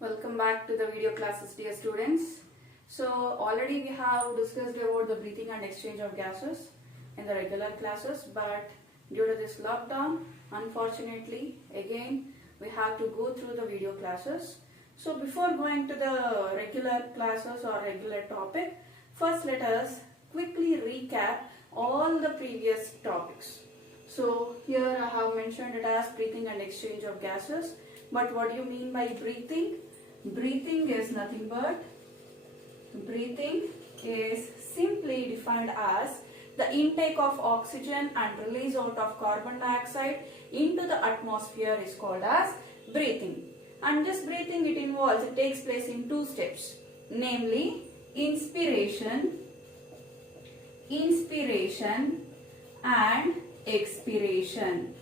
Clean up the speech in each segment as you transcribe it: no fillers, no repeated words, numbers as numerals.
Welcome back to the video classes, dear students. So already we have discussed about the breathing and exchange of gases in the regular classes, but due to this lockdown, unfortunately, again we have to go through the video classes. So before going to the regular classes or regular topic, first let us quickly recap all the previous topics. So here I have mentioned it as breathing and exchange of gases. But what do you mean by breathing? Breathing is simply defined as the intake of oxygen and release out of carbon dioxide into the atmosphere is called as breathing. And this breathing it takes place in two steps, namely inspiration and expiration.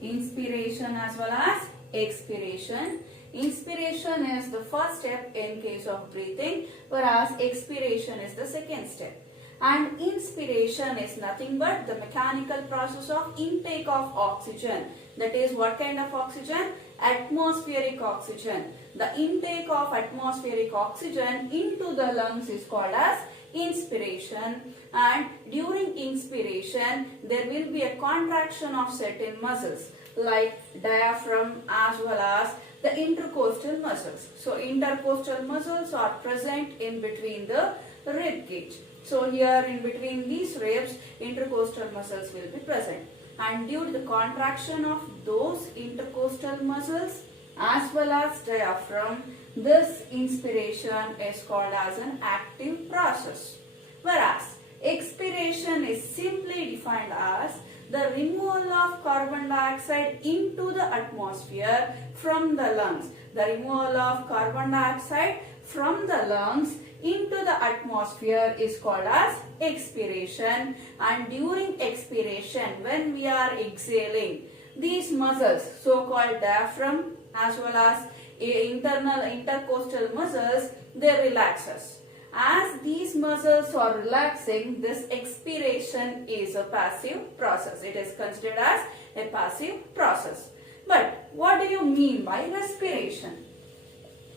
Inspiration as well as expiration. Inspiration is the first step in case of breathing, whereas expiration is the second step. And inspiration is nothing but the mechanical process of intake of oxygen. That is, what kind of oxygen? Atmospheric oxygen. The intake of atmospheric oxygen into the lungs is called as inspiration, and during inspiration there will be a contraction of certain muscles like diaphragm as well as the intercostal muscles. So intercostal muscles are present in between the rib cage. So here in between these ribs, intercostal muscles will be present, and due to the contraction of those intercostal muscles as well as diaphragm, this inspiration is called as an active process. Whereas expiration is simply defined as the removal of carbon dioxide into the atmosphere from the lungs. The removal of carbon dioxide from the lungs into the atmosphere is called as expiration, and during expiration, when we are exhaling, these muscles, so-called diaphragm as well as intercostal muscles, they relaxes. As these muscles are relaxing, this expiration is a passive process. It is considered as a passive process. But what do you mean by respiration?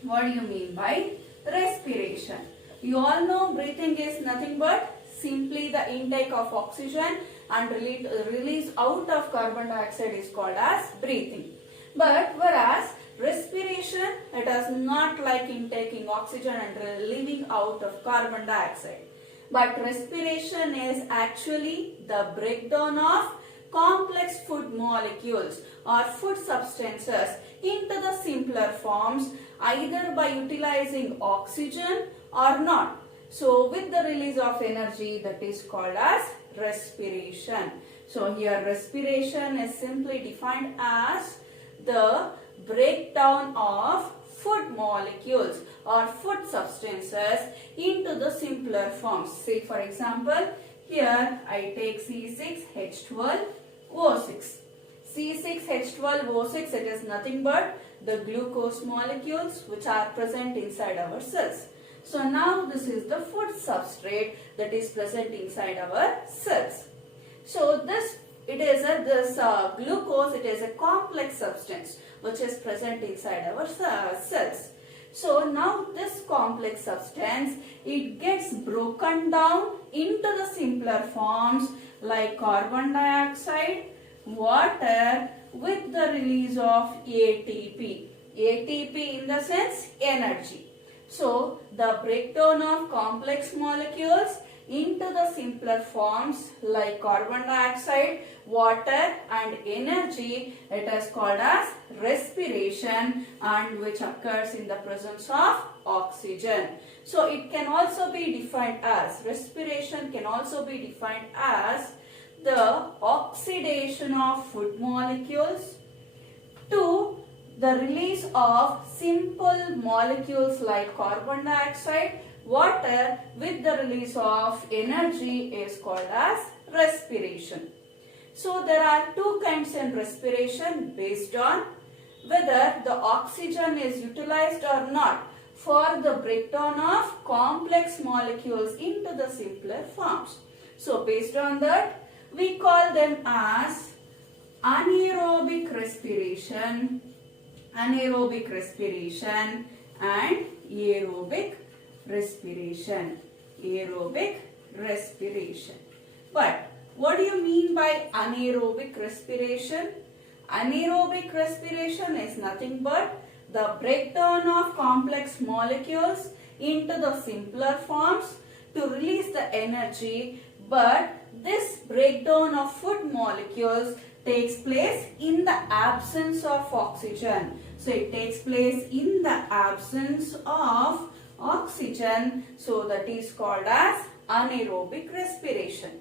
What do you mean by respiration? You all know breathing is nothing but simply the intake of oxygen and release out of carbon dioxide is called as breathing. But whereas respiration, it is not like intaking oxygen and leaving out of carbon dioxide. But respiration is actually the breakdown of complex food molecules or food substances into the simpler forms, either by utilizing oxygen or not. So with the release of energy, that is called as respiration. So here respiration is simply defined as the breakdown of food molecules or food substances into the simpler forms. Say for example, here I take C6H12O6. C6H12O6, it is nothing but the glucose molecules which are present inside our cells. So now this is the food substrate that is present inside our cells. So this glucose, it is a complex substance which is present inside our cells. So now this complex substance, it gets broken down into the simpler forms like carbon dioxide, water with the release of ATP. ATP in the sense energy. So the breakdown of complex molecules into the simpler forms like carbon dioxide, water and energy, it is called as respiration, and which occurs in the presence of oxygen. So it can also be defined as, respiration can also be defined as the oxidation of food molecules to the release of simple molecules like carbon dioxide, water with the release of energy is called as respiration. So there are two kinds in respiration based on whether the oxygen is utilized or not for the breakdown of complex molecules into the simpler forms. So based on that, we call them as anaerobic respiration and aerobic respiration. Aerobic respiration. But what do you mean by anaerobic respiration? Anaerobic respiration is nothing but the breakdown of complex molecules into the simpler forms to release the energy, but this breakdown of food molecules takes place in the absence of oxygen. So it takes place in the absence of oxygen. So that is called as anaerobic respiration.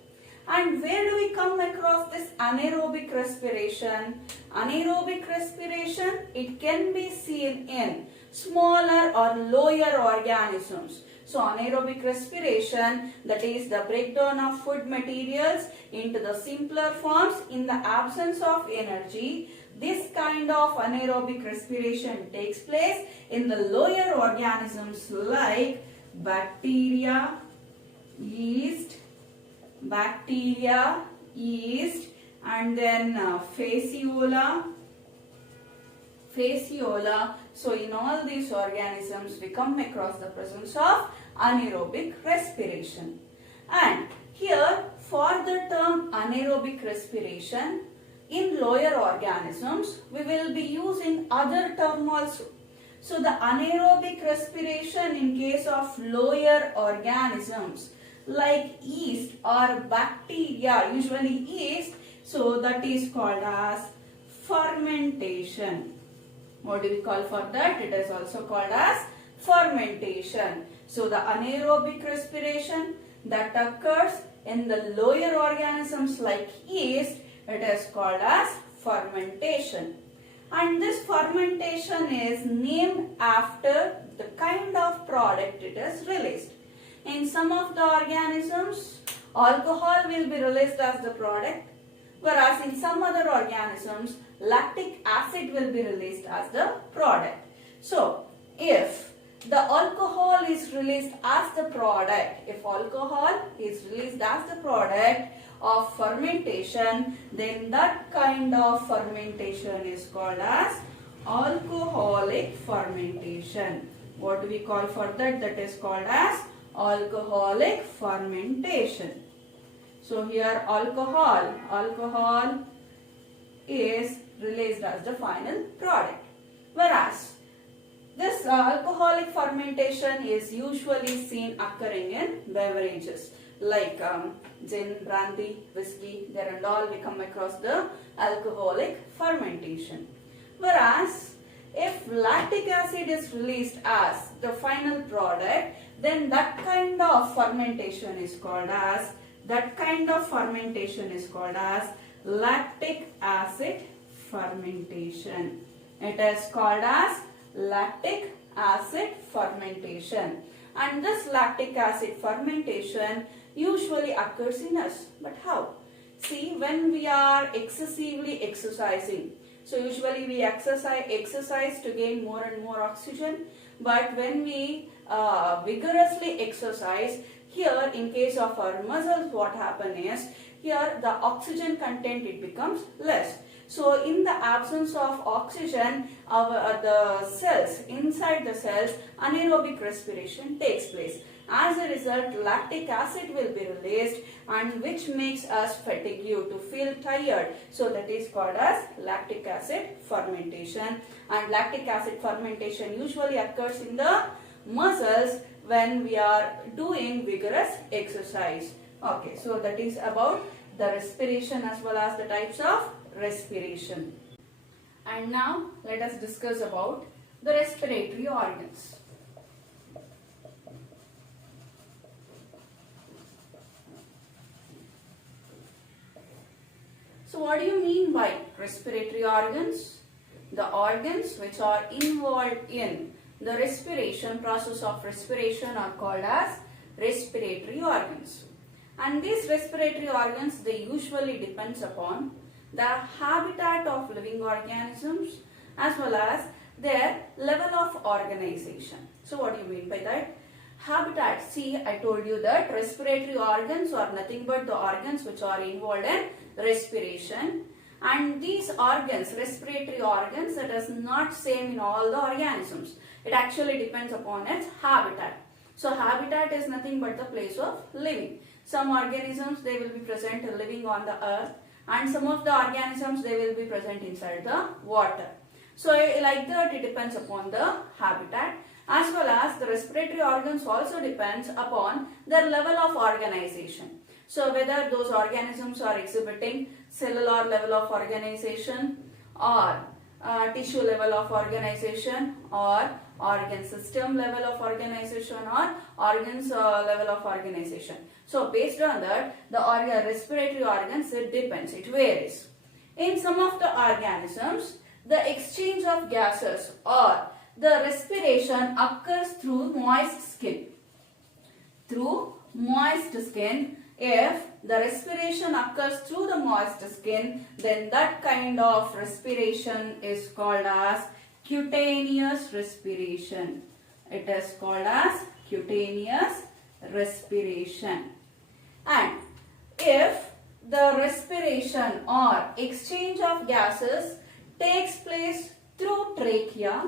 And where do we come across this anaerobic respiration? Anaerobic respiration, it can be seen in smaller or lower organisms. So anaerobic respiration, that is the breakdown of food materials into the simpler forms in the absence of energy. This kind of anaerobic respiration takes place in the lower organisms like bacteria, yeast, and then fasciola. So in all these organisms we come across the presence of anaerobic respiration. And here for the term anaerobic respiration, in lower organisms we will be using other term also. So the anaerobic respiration in case of lower organisms like yeast or bacteria, usually yeast, so that is called as fermentation. What do we call for that? It is also called as fermentation. So the anaerobic respiration that occurs in the lower organisms like yeast, it is called as fermentation. And this fermentation is named after the kind of product it is released. In some of the organisms, alcohol will be released as the product, whereas in some other organisms, lactic acid will be released as the product. So, if the alcohol is released as the product, of fermentation, then that kind of fermentation is called as alcoholic fermentation. What do we call for that? That is called as alcoholic fermentation. So here alcohol is released as the final product. Whereas this alcoholic fermentation is usually seen occurring in beverages like gin, brandy, whiskey, there and all we come across the alcoholic fermentation. Whereas if lactic acid is released as the final product, then that kind of fermentation is called as lactic acid fermentation. It is called as lactic acid fermentation. And this lactic acid fermentation usually occurs in us. But how? See, when we are excessively exercising, so usually we exercise to gain more and more oxygen. But when we vigorously exercise, here in case of our muscles, what happens is, here the oxygen content, it becomes less. So in the absence of oxygen, the cells, inside the cells, anaerobic respiration takes place. As a result, lactic acid will be released, and which makes us fatigued, to feel tired. So that is called as lactic acid fermentation. And lactic acid fermentation usually occurs in the muscles when we are doing vigorous exercise. Okay, so that is about the respiration as well as the types of respiration. And now let us discuss about the respiratory organs. So what do you mean by respiratory organs? The organs which are involved in the respiration, process of respiration, are called as respiratory organs. And these respiratory organs, they usually depends upon the habitat of living organisms as well as their level of organization. So what do you mean by that? Habitat. See, I told you that respiratory organs are nothing but the organs which are involved in respiration. And these organs, respiratory organs, it is not same in all the organisms. It actually depends upon its habitat. So habitat is nothing but the place of living. Some organisms, they will be present living on the earth, and some of the organisms, they will be present inside the water. So like that, it depends upon the habitat, as well as the respiratory organs also depends upon their level of organization. So whether those organisms are exhibiting cellular level of organization, or tissue level of organization, or organ system level of organization, or organs level of organization. So based on that, the respiratory organs, it depends, it varies. In some of the organisms, the exchange of gases or the respiration occurs through moist skin. Through moist skin, if the respiration occurs through the moist skin, then that kind of respiration is called as cutaneous respiration. It is called as cutaneous respiration. And if the respiration or exchange of gases takes place through trachea,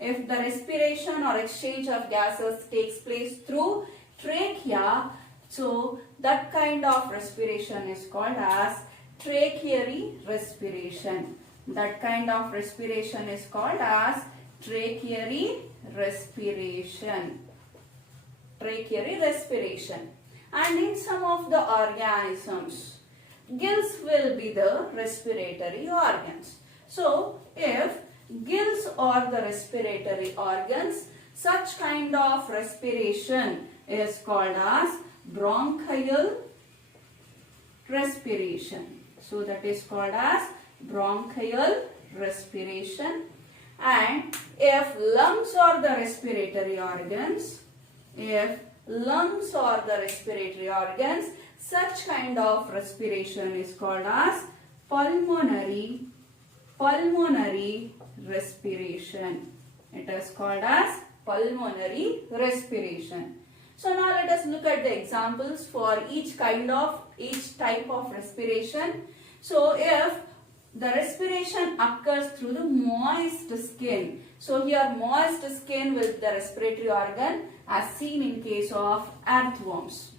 if the respiration or exchange of gases takes place through trachea, so that kind of respiration is called as tracheary respiration. That kind of respiration is called as tracheary respiration. Tracheary respiration. And in some of the organisms, gills will be the respiratory organs. So if gills are the respiratory organs, such kind of respiration is called as bronchial respiration. So that is called as bronchial respiration. And if lungs are the respiratory organs, such kind of respiration is called as pulmonary respiration. It is called as pulmonary respiration. So now let us look at the examples for each type of respiration. So if the respiration occurs through the moist skin, so here moist skin will be the respiratory organ, as seen in case of earthworms.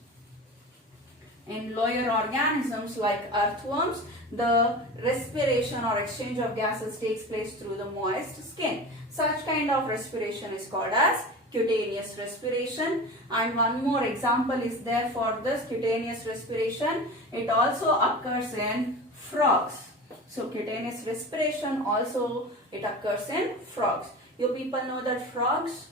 In lower organisms like earthworms, the respiration or exchange of gases takes place through the moist skin. Such kind of respiration is called as cutaneous respiration. And one more example is there for this cutaneous respiration. It also occurs in frogs. So cutaneous respiration also, it occurs in frogs. You people know that frogs,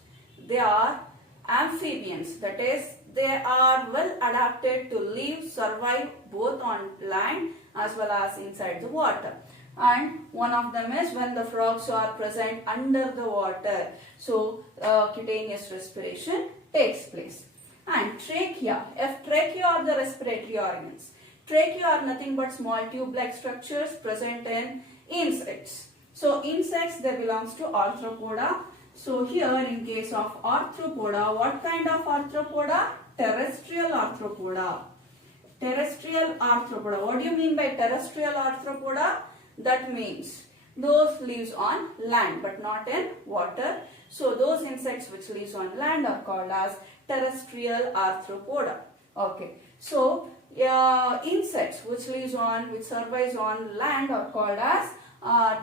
they are amphibians. That is, they are well adapted to live, survive both on land as well as inside the water. And one of them is when the frogs are present under the water. So cutaneous respiration takes place. And trachea. If trachea are the respiratory organs, trachea are nothing but small tube-like structures present in insects. So insects, they belongs to arthropoda. So here in case of arthropoda, what kind of arthropoda? Terrestrial arthropoda. Terrestrial arthropoda. What do you mean by terrestrial arthropoda? That means those lives on land but not in water. So those insects which lives on land are called as terrestrial arthropoda. Okay. So insects which survives on land are called as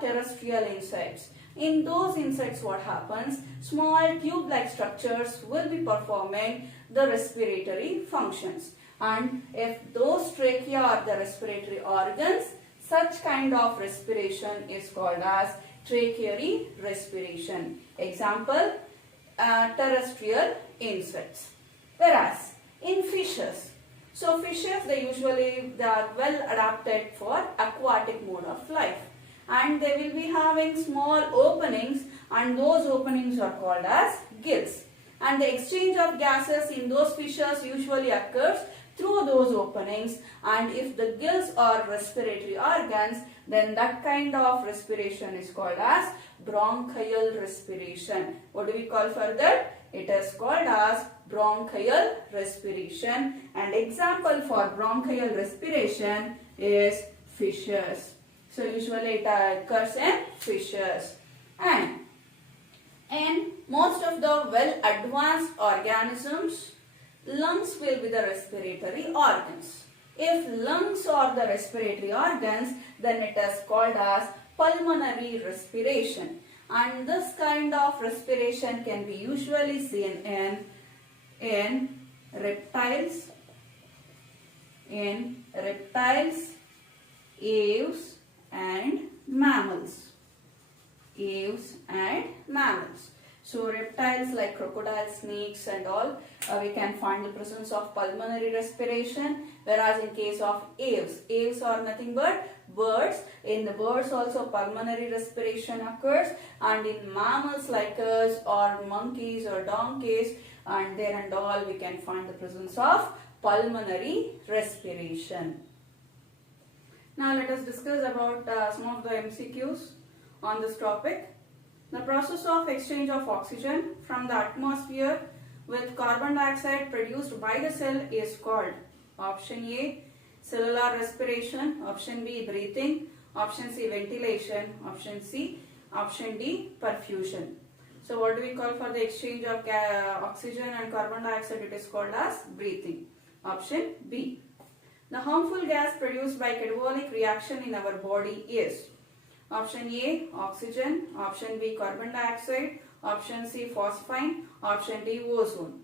terrestrial insects. In those insects, what happens? Small tube-like structures will be performing the respiratory functions. And if those trachea are the respiratory organs, such kind of respiration is called as tracheary respiration. Example, terrestrial insects. Whereas in fishes, so fishes, they are well adapted for aquatic mode of life. And they will be having small openings, and those openings are called as gills. And the exchange of gases in those fishes usually occurs through those openings. And if the gills are respiratory organs, then that kind of respiration is called as bronchial respiration. What do we call further? It is called as bronchial respiration. And example for bronchial respiration is fishes. So usually it occurs in fishes. And in most of the well advanced organisms, lungs will be the respiratory organs. If lungs are the respiratory organs, then it is called as pulmonary respiration. And this kind of respiration can be usually seen in reptiles, aves and mammals. Aves and mammals. So reptiles like crocodiles, snakes and all, we can find the presence of pulmonary respiration, whereas in case of aves are nothing but birds. In the birds also pulmonary respiration occurs, and in mammals like us or monkeys or donkeys and there and all, we can find the presence of pulmonary respiration. Now let us discuss about some of the MCQs on this topic. The process of exchange of oxygen from the atmosphere with carbon dioxide produced by the cell is called option A, cellular respiration, option B, breathing, option C, ventilation, option D, perfusion. So what do we call for the exchange of oxygen and carbon dioxide? It is called as breathing. Option B. The harmful gas produced by catabolic reaction in our body is option A, oxygen, option B, carbon dioxide, option C, phosphine, option D, ozone.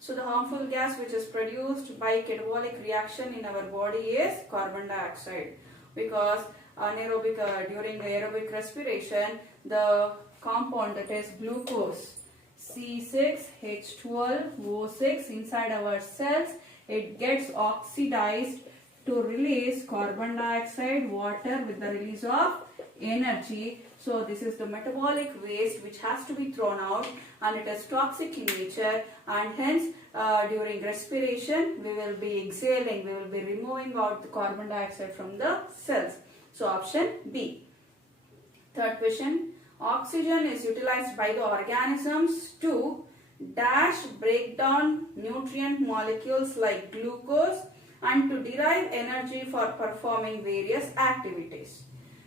So the harmful gas which is produced by catabolic reaction in our body is carbon dioxide, because during aerobic respiration, the compound, that is glucose C6H12O6 inside our cells, it gets oxidized to release carbon dioxide, water with the release of energy. So this is the metabolic waste which has to be thrown out, and it is toxic in nature, and hence during respiration we will be exhaling, we will be removing out the carbon dioxide from the cells. So option B. Third question, oxygen is utilized by the organisms to dash break down nutrient molecules like glucose and to derive energy for performing various activities.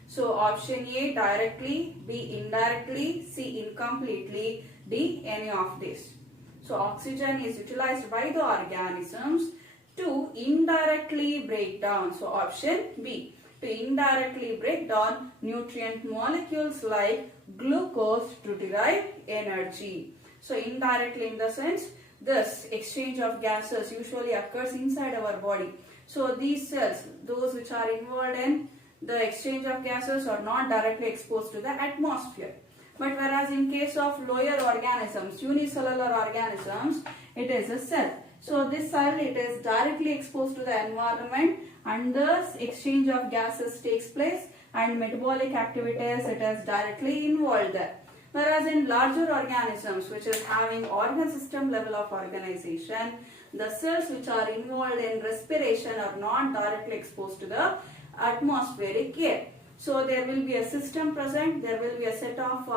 So option A, directly, B, indirectly, C, incompletely, D, any of this. So oxygen is utilized by the organisms to indirectly break down. So option B, to indirectly break down nutrient molecules like glucose to derive energy. So indirectly, in the sense, this exchange of gases usually occurs inside our body. So these cells, those which are involved in the exchange of gases, are not directly exposed to the atmosphere. But whereas in case of lower organisms, unicellular organisms, it is a cell. So this cell, it is directly exposed to the environment, and this exchange of gases takes place, and metabolic activities, it is directly involved there. Whereas in larger organisms which is having organ system level of organization, the cells which are involved in respiration are not directly exposed to the atmospheric air. So there will be a system present, there will be a set of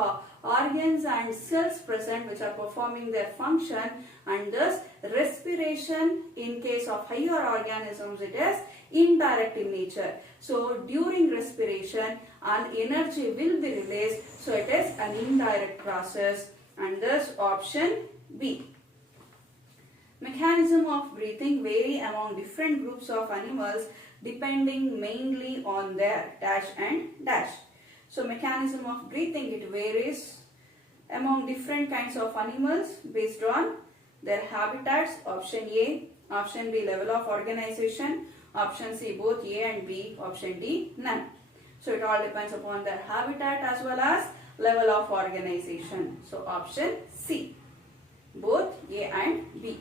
organs and cells present which are performing their function, and thus respiration in case of higher organisms, it is indirect in nature. So during respiration an energy will be released, so it is an indirect process, and thus option B. Mechanism of breathing vary among different groups of animals depending mainly on their dash and dash. So mechanism of breathing, it varies among different kinds of animals based on their habitats. Option A, option B, level of organization, option C, both A and B, option D, none. So it all depends upon their habitat as well as level of organization. So option C, both A and B.